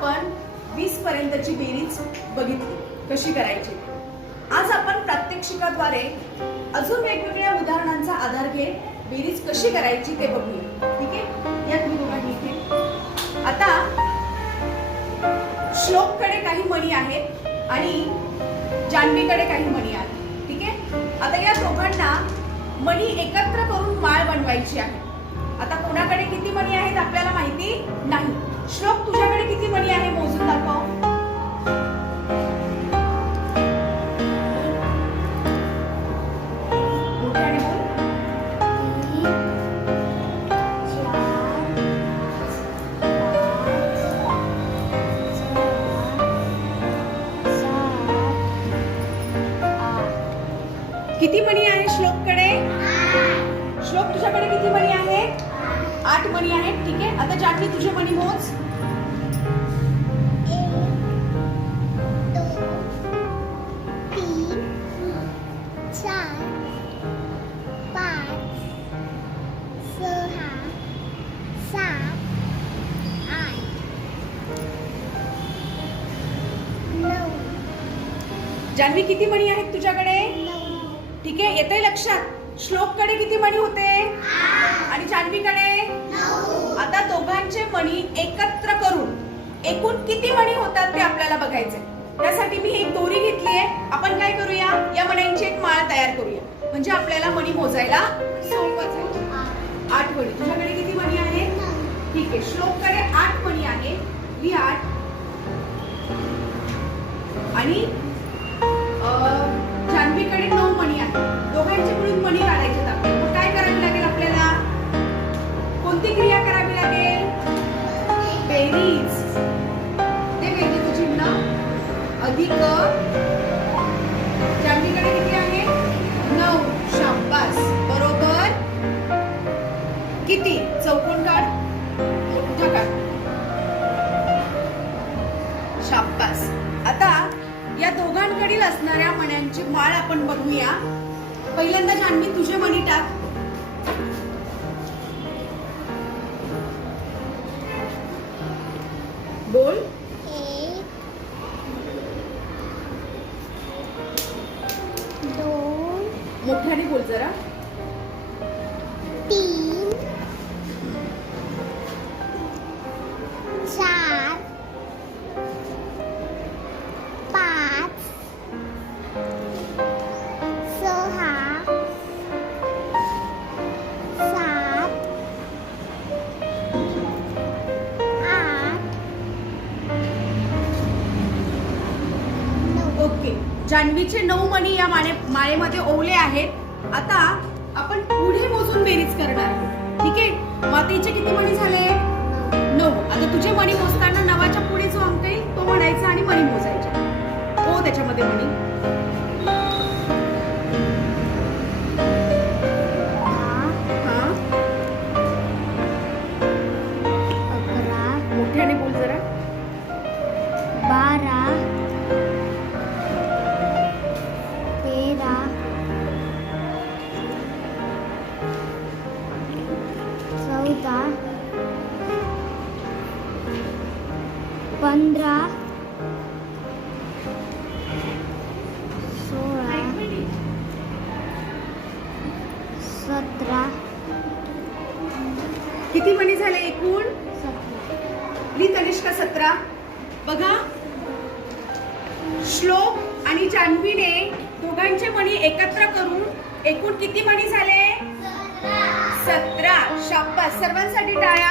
आपण वीस पर्यंतची बेरीज बघितली. कशी करायची? आज आपण प्रात्यक्षिकाद्वारे अजून वेगवेगळ्या उदाहरणांचा आधार घेत बेरीज कशी करायची ते बघूया. ठीक आहे? या तुम्ही दोघांनी इथे आता श्लोककडे काही मणी आहेत आणि जान्हवीकडे काही मणी आहेत. ठीक आहे? आता या दोघांना मणी एकत्र करून माळ बनवायची आहे. आता कोणाकडे किती मणी आहेत आपल्याला माहिती नाही. श्लोक तुझ्या किती मणी आहे श्लोककडे? श्लोक तुझ्याकडे किती मणी आहे? आठ मणी आहेत ठीक आहे. आता जान्हवी तुझे मणी मोज. जान्हवी किती मणी आहेत तुझ्याकडे? ठीक आहे? येते लक्षात? श्लोककडे किती मणी होते? आणि जान्हवीकडे आता दोघांचे मणी एकत्र करून एकूण किती मणी होतात ते आपल्याला बघायचे त्यासाठी मी एक दोरी घेतली आहे. आपण काय करूया? या मण्यांची एक माळ तयार करूया. म्हणजे आपल्याला मणी मोजायला सोपं जाईल आठ मणी. तुझ्याकडे किती मणी आहे? ठीक आहे. श्लोककडे आठ मणी आहे. लिहा आठ. आणि अधिक जान्हवीकडे किती आहे? नऊ. शाबास. बरोबर? किती? चौकोन काढ. मोठा काढ. आता या दोघांकडील असणाऱ्या मण्यांची माळ आपण बघूया. पहिल्यांदा जान्हवी तुझे मणी टाक. बोल. मोठ्याने बोल जरा. तीन चार पाच सहा सात आठ नऊ. ओके. जान्हवीचे नऊ मणी या माळे माळेमध्ये ओवले आहेत. आता आपण पुढे मोजून बेरीज करणार आहोत. ठीक आहे? मातेचे किती मणी झाले? नऊ. आता तुझे मणी मोजताना नवाच्या पुढे जो अंक येईल तो म्हणायचा आणि मणी मोजायचा. हो त्याच्यामध्ये मणी. पंधरा सोळा सतरा किती मणी झाले एकूण? ली तनिष्का सतरा. बघा. श्लोक आणि जान्हवीने दोघांचे मणी एकत्र करून एकूण किती मणी झाले? सतरा. शाब्बास सर्वांसाठी टाळ्या.